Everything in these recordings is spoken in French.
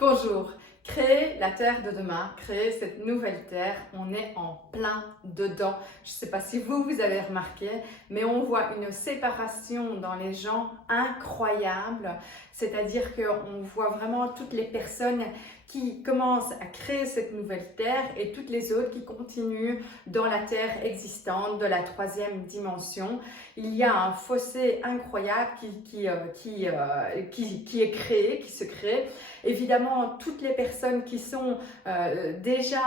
Bonjour, créer la Terre de demain, créer cette nouvelle Terre, on est en plein dedans. Je ne sais pas si vous avez remarqué, mais on voit une séparation dans les gens incroyable. C'est-à-dire qu'on voit vraiment toutes les personnes qui commencent à créer cette nouvelle Terre et toutes les autres qui continuent dans la Terre existante de la troisième dimension. Il y a un fossé incroyable qui est créé, qui se crée. Évidemment, toutes les personnes qui ont déjà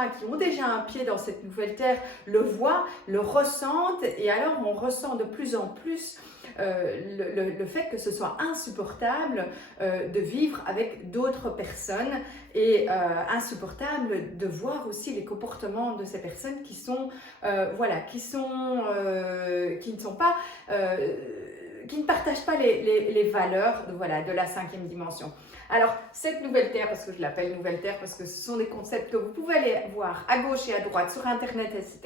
un pied dans cette nouvelle terre le voient, le ressentent, et alors on ressent de plus en plus le fait que ce soit insupportable de vivre avec d'autres personnes et insupportable de voir aussi les comportements de ces personnes qui ne partagent pas les valeurs de la cinquième dimension. Alors, cette nouvelle Terre, parce que je l'appelle nouvelle Terre, parce que ce sont des concepts que vous pouvez aller voir à gauche et à droite sur Internet, etc.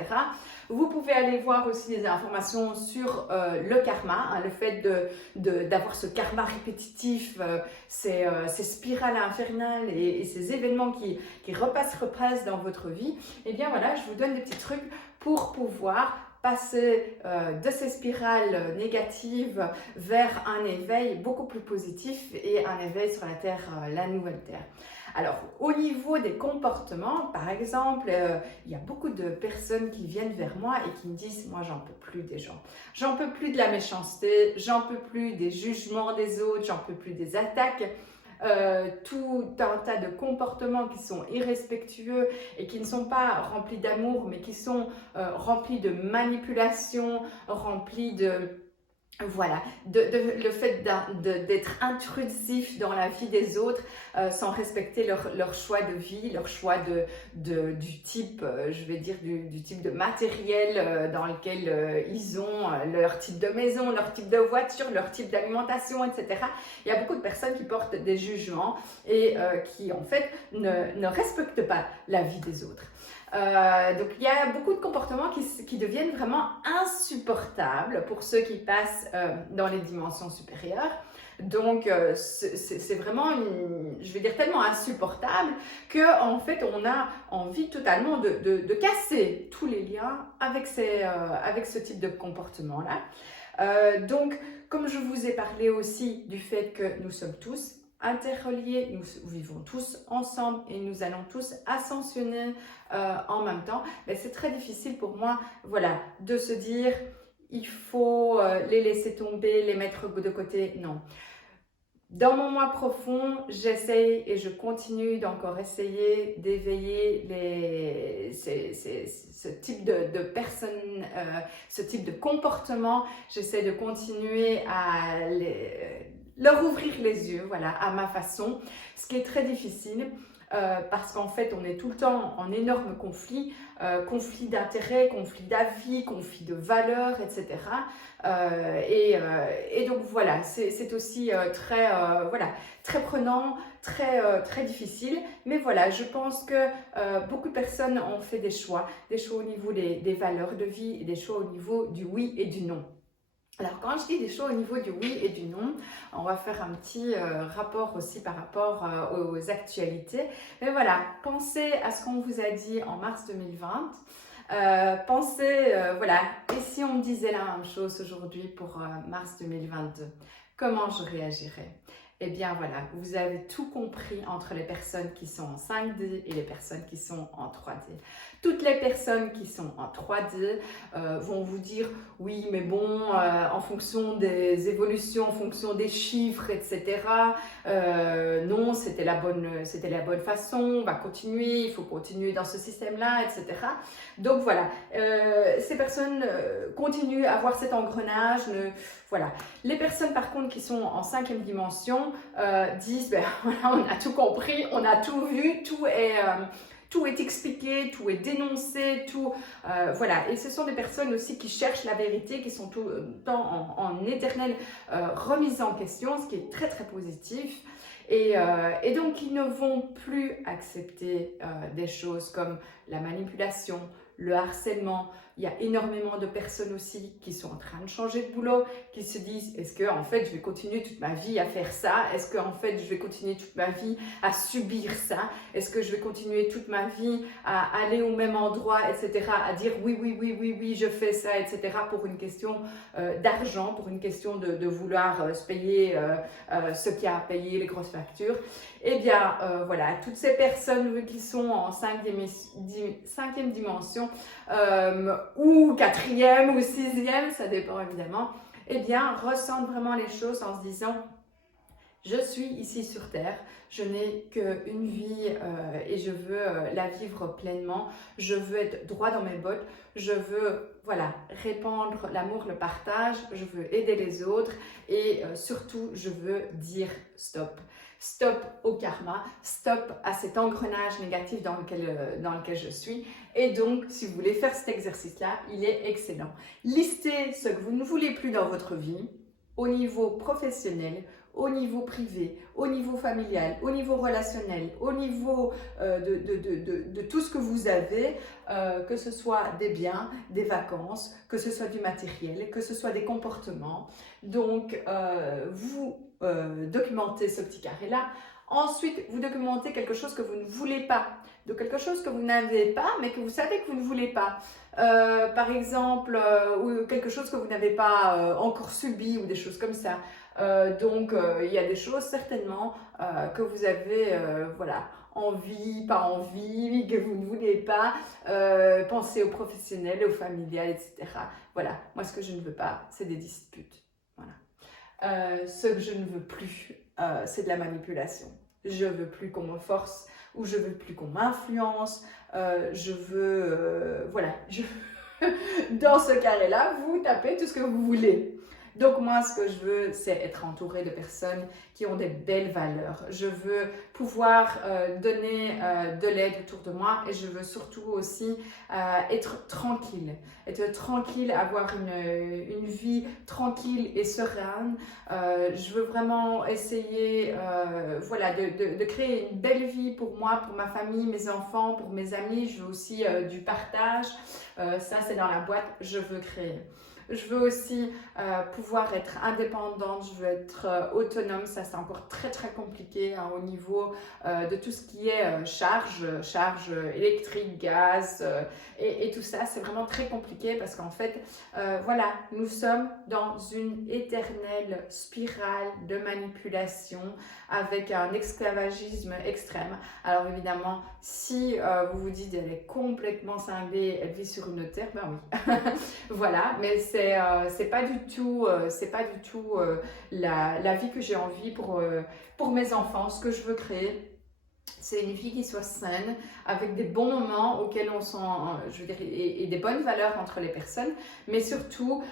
Vous pouvez aller voir aussi des informations sur le karma, le fait d'avoir ce karma répétitif, ces spirales infernales et ces événements qui repassent dans votre vie. Et bien voilà, je vous donne des petits trucs pour pouvoir passer de ces spirales négatives vers un éveil beaucoup plus positif et un éveil sur la Terre, la nouvelle Terre. Alors, au niveau des comportements, par exemple, il y a beaucoup de personnes qui viennent vers moi et qui me disent « Moi, j'en peux plus des gens. J'en peux plus de la méchanceté, j'en peux plus des jugements des autres, j'en peux plus des attaques. » Tout un tas de comportements qui sont irrespectueux et qui ne sont pas remplis d'amour, mais qui sont remplis de manipulation, remplis de... Voilà, le fait d'être intrusif dans la vie des autres sans respecter leur choix de vie, leur choix du type, je vais dire, du type de matériel dans lequel ils ont, leur type de maison, leur type de voiture, leur type d'alimentation, etc. Il y a beaucoup de personnes qui portent des jugements et qui, en fait, ne respectent pas la vie des autres. Donc il y a beaucoup de comportements qui deviennent vraiment insupportables pour ceux qui passent dans les dimensions supérieures. Donc c'est vraiment, je vais dire, tellement insupportable qu'en fait on a envie totalement de casser tous les liens avec ce type de comportement-là. Donc comme je vous ai parlé aussi du fait que nous sommes tous interreliés, nous vivons tous ensemble et nous allons tous ascensionner en même temps, mais c'est très difficile pour moi, voilà, de se dire il faut les laisser tomber, les mettre de côté. Non. Dans mon moi profond, j'essaye et je continue d'encore essayer d'éveiller ce type de personnes, ce type de comportement. J'essaie de continuer à leur ouvrir les yeux, voilà, à ma façon, ce qui est très difficile. Parce qu'en fait, on est tout le temps en énorme conflit, conflit d'intérêts, conflit d'avis, conflit de valeurs, etc. Et donc voilà, c'est aussi très prenant, très difficile. Mais voilà, je pense que beaucoup de personnes ont fait des choix au niveau des valeurs de vie et des choix au niveau du oui et du non. Alors, quand je dis des choses au niveau du oui et du non, on va faire un petit rapport aussi par rapport aux actualités. Mais voilà, pensez à ce qu'on vous a dit en mars 2020. Pensez, voilà, et si on me disait la même chose aujourd'hui pour mars 2022, comment je réagirais? Eh bien voilà, vous avez tout compris entre les personnes qui sont en 5D et les personnes qui sont en 3D. Toutes les personnes qui sont en 3D vont vous dire oui, mais bon, en fonction des évolutions, en fonction des chiffres, etc. Non, c'était la bonne façon, on va continuer, il faut continuer dans ce système-là, etc. Donc voilà, ces personnes continuent à avoir cet engrenage. Voilà. Les personnes par contre qui sont en 5e dimension disent ben, voilà, on a tout compris, on a tout vu, tout est expliqué, tout est dénoncé, voilà. Et ce sont des personnes aussi qui cherchent la vérité, qui sont tout le temps en éternelle remise en question, ce qui est très très positif. Et donc, ils ne vont plus accepter des choses comme la manipulation, le harcèlement, il y a énormément de personnes aussi qui sont en train de changer de boulot, qui se disent, est-ce que en fait je vais continuer toute ma vie à faire ça? Est-ce que en fait je vais continuer toute ma vie à subir ça? Est-ce que je vais continuer toute ma vie à aller au même endroit, etc., à dire oui, oui, oui, oui, oui, je fais ça, etc., pour une question d'argent, pour une question de vouloir se payer ce qu'il y a à payer, les grosses factures? Eh bien, voilà, toutes ces personnes qui sont en cinquième dimension, ou quatrième ou sixième, ça dépend évidemment, eh bien, ressentent vraiment les choses en se disant, je suis ici sur Terre, je n'ai qu'une vie et je veux la vivre pleinement, je veux être droit dans mes bottes, je veux voilà, répandre l'amour, le partage, je veux aider les autres et surtout, je veux dire stop. Stop au karma, stop à cet engrenage négatif dans lequel je suis. Et donc, si vous voulez faire cet exercice-là, il est excellent. Listez ce que vous ne voulez plus dans votre vie, au niveau professionnel, au niveau privé, au niveau familial, au niveau relationnel, au niveau de tout ce que vous avez, que ce soit des biens, des vacances, que ce soit du matériel, que ce soit des comportements. Donc, vous documentez ce petit carré-là. Ensuite, vous documentez quelque chose que vous ne voulez pas, de quelque chose que vous n'avez pas, mais que vous savez que vous ne voulez pas. Par exemple, ou quelque chose que vous n'avez pas encore subi ou des choses comme ça. Donc, il y a des choses certainement que vous avez, voilà, envie, pas envie, que vous ne voulez pas. Pensez aux professionnels, aux familiales, etc. Voilà, moi ce que je ne veux pas, c'est des disputes. Voilà. Ce que je ne veux plus, c'est de la manipulation. Je veux plus qu'on me force ou je veux plus qu'on m'influence. Je veux, voilà, dans ce carré-là, vous tapez tout ce que vous voulez. Donc moi, ce que je veux, c'est être entourée de personnes qui ont des belles valeurs. Je veux pouvoir donner de l'aide autour de moi et je veux surtout aussi être tranquille. Être tranquille, avoir une vie tranquille et sereine. Je veux vraiment essayer voilà, de créer une belle vie pour moi, pour ma famille, mes enfants, pour mes amis. Je veux aussi du partage. Ça, c'est dans la boîte, je veux créer. Je veux aussi pouvoir être indépendante, je veux être autonome, ça c'est encore très très compliqué hein, au niveau de tout ce qui est charge électrique, gaz et tout ça, c'est vraiment très compliqué parce qu'en fait, voilà, nous sommes dans une éternelle spirale de manipulation avec un esclavagisme extrême. Alors évidemment, si vous vous dites elle est complètement cinglée, elle vit sur une autre terre, ben oui, voilà, mais c'est pas du tout, la vie que j'ai envie pour mes enfants, ce que je veux créer. C'est une vie qui soit saine, avec des bons moments auxquels on sent, je veux dire, et des bonnes valeurs entre les personnes, mais surtout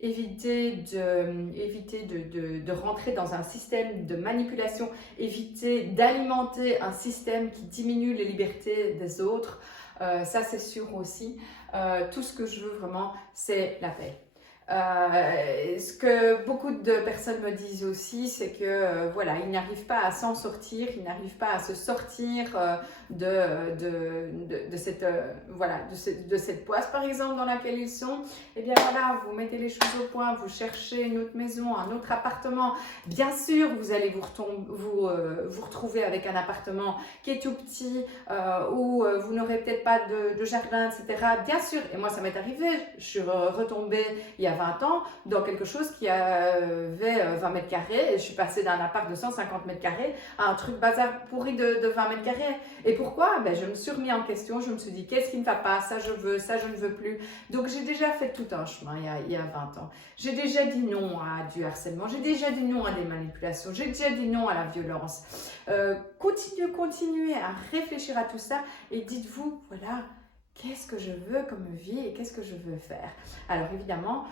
éviter de rentrer dans un système de manipulation, éviter d'alimenter un système qui diminue les libertés des autres. Ça, c'est sûr aussi. Tout ce que je veux vraiment, c'est la paix. Ce que beaucoup de personnes me disent aussi, c'est que voilà, ils n'arrivent pas à s'en sortir, ils n'arrivent pas à se sortir de cette poisse par exemple dans laquelle ils sont. Et bien voilà, vous mettez les choses au point, vous cherchez une autre maison, un autre appartement. Bien sûr, vous allez vous retrouver avec un appartement qui est tout petit, où vous n'aurez peut-être pas de jardin, etc. Bien sûr, et moi ça m'est arrivé, je suis retombée il y a 20 ans dans quelque chose qui avait 20 mètres carrés et je suis passée d'un appart de 150 mètres carrés à un truc bazar pourri de 20 mètres carrés. Et pourquoi? Ben, je me suis remis en question, je me suis dit qu'est-ce qui ne va pas, ça je veux, ça je ne veux plus. Donc j'ai déjà fait tout un chemin il y a 20 ans. J'ai déjà dit non à du harcèlement, j'ai déjà dit non à des manipulations, j'ai déjà dit non à la violence. Continuez à réfléchir à tout ça et dites-vous, voilà, qu'est-ce que je veux comme vie et qu'est-ce que je veux faire? Alors évidemment,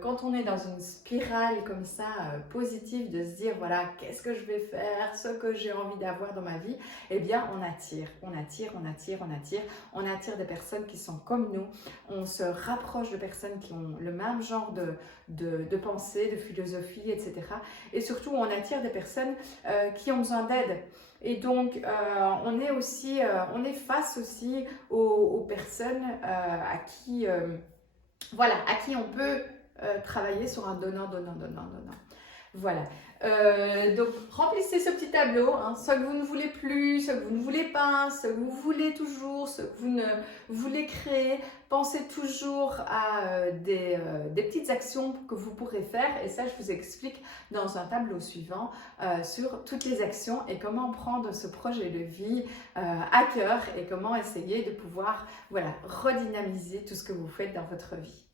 quand on est dans une spirale comme ça, positive, de se dire voilà, qu'est-ce que je vais faire, ce que j'ai envie d'avoir dans ma vie, eh bien on attire, on attire, on attire, on attire, on attire des personnes qui sont comme nous, on se rapproche de personnes qui ont le même genre de pensée, de philosophie, etc. Et surtout, on attire des personnes qui ont besoin d'aide. Et donc, on est aussi, on est face aussi aux personnes à qui, voilà, à qui on peut travailler sur un donnant, donnant, donnant, donnant. Voilà. Donc, remplissez ce petit tableau, hein, ce que vous ne voulez plus, ce que vous ne voulez pas, ce que vous voulez toujours, ce que vous ne voulez créer. Pensez toujours à des petites actions que vous pourrez faire, et ça, je vous explique dans un tableau suivant sur toutes les actions et comment prendre ce projet de vie à cœur et comment essayer de pouvoir, voilà, redynamiser tout ce que vous faites dans votre vie.